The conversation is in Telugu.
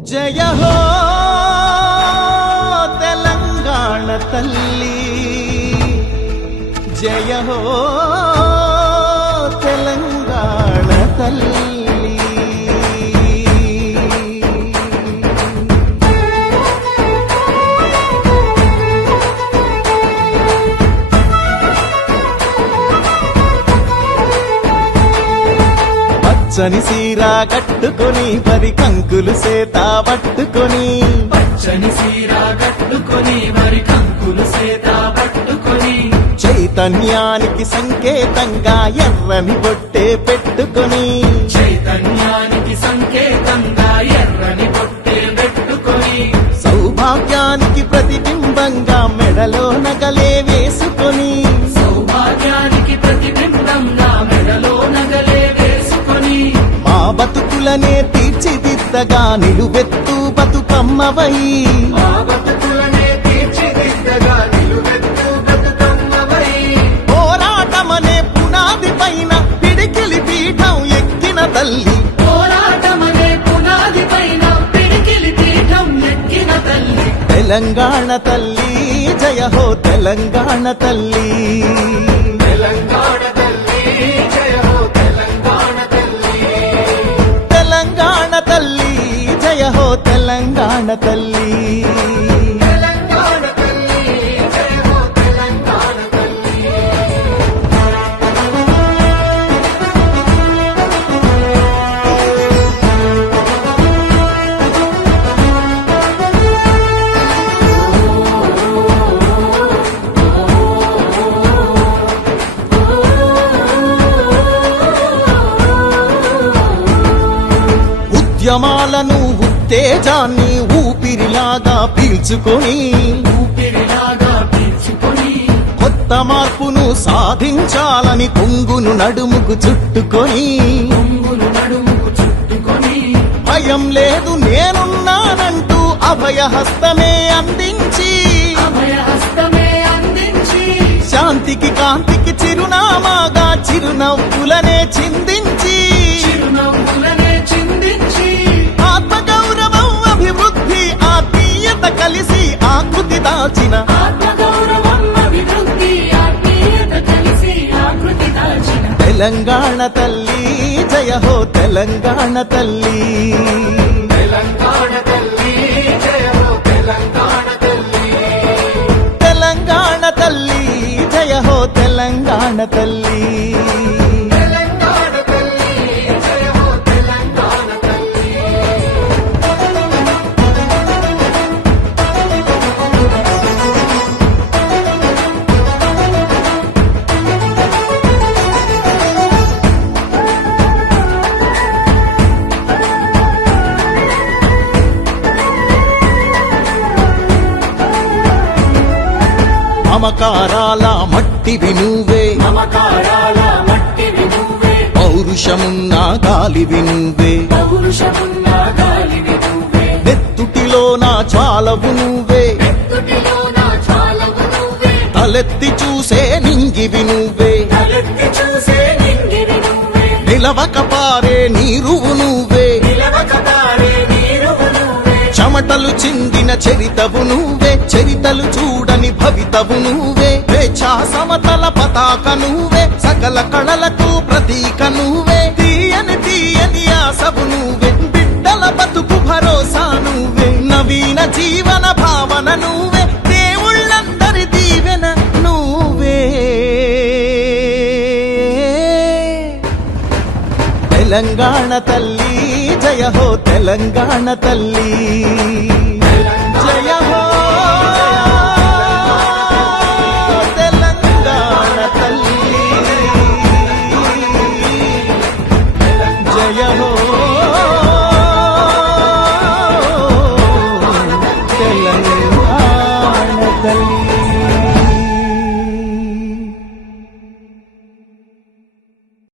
జయ హో తెలంగాణ తల్లి. జయ హో తెలంగాణ తల్లి. పచ్చని సీర కట్టుకొని పరి కంకులు సేత పట్టుకొని. పచ్చని సీర కట్టుకొని మరి కంకులు సేత పట్టుకొని. చైతన్యానికి సంకేతంగా ఎర్రని బొట్టే పెట్టుకొని. చైతన్యానికి సంకేతంగా ఎర్రని పొట్టే పెట్టుకొని. సౌభాగ్యానికి ప్రతిబింబంగా మెడలో నగలే బతుకులనే తీర్చిదిద్దగా నిలువెత్తు బతుకమ్మవై. పోరాటమనే పునాది పైన పిడికిలి పీఠం ఎక్కిన తల్లి. తెలంగాణ తల్లి జయ హో తెలంగాణ తల్లి. తెలంగాణ తల్లి జయ హో తెలంగాణ తల్లి. తల్లి ఉద్యమాలను ఉత్తేజాన్ని ఊపిరిలాగా పీల్చుకొని ఊపిరిలాగా పీల్చుకొని కొత్త మార్పును సాధించాలని కొంగును నడుముకు చుట్టుకొని నడుముకు చుట్టుకొని భయం లేదు నేనున్నానంటూ అభయహస్తమే అందించి అభయహస్తమే అందించి శాంతికి కాంతికి చిరునామాగా చిరునవ్వులనే చిందించి చిరునవ్వులనే తెలంగాణ తల్లి జయ హో తెలంగాణ తల్లి. తెలంగాణ తల్లి జయ హో తెలంగాణ తల్లి. తెలంగాణ తల్లి జయ హో తెలంగాణ తల్లి మమకారాల మట్టివి నువ్వే మమకారాల మట్టివి నువ్వే పౌరుషమున్న గాలివి నువ్వే పౌరుషమున్న గాలివి నువ్వే నెత్తుటిలో నా చాలవు నువ్వే ఎత్తుటిలో నా చాలవు నువ్వే తలెత్తి చూసే నింగివి నువ్వే తలెత్తి చూసే నింగివి నువ్వే నిలవక పారే నీరువు నువ్వే నిలవక పారే నీరువు నువ్వే చెమటలు చిందిన చరితవు నువ్వే చరితలు చూడని భవితవు నువ్వే స్వేచ్ఛా సమతల పతాక నువ్వే సకల కళలకు ప్రతీక నువ్వే. తీయని తీయని ఆసవు నువ్వే బిడ్డల బతుకు భరోసా నువ్వే. నవీన జీవన భావన నువ్వే దేవుళ్ళందరి దీవెన నువ్వే. తెలంగాణ తల్లి జయ హో తెలంగాణ తల్లి. செல்லங்கள்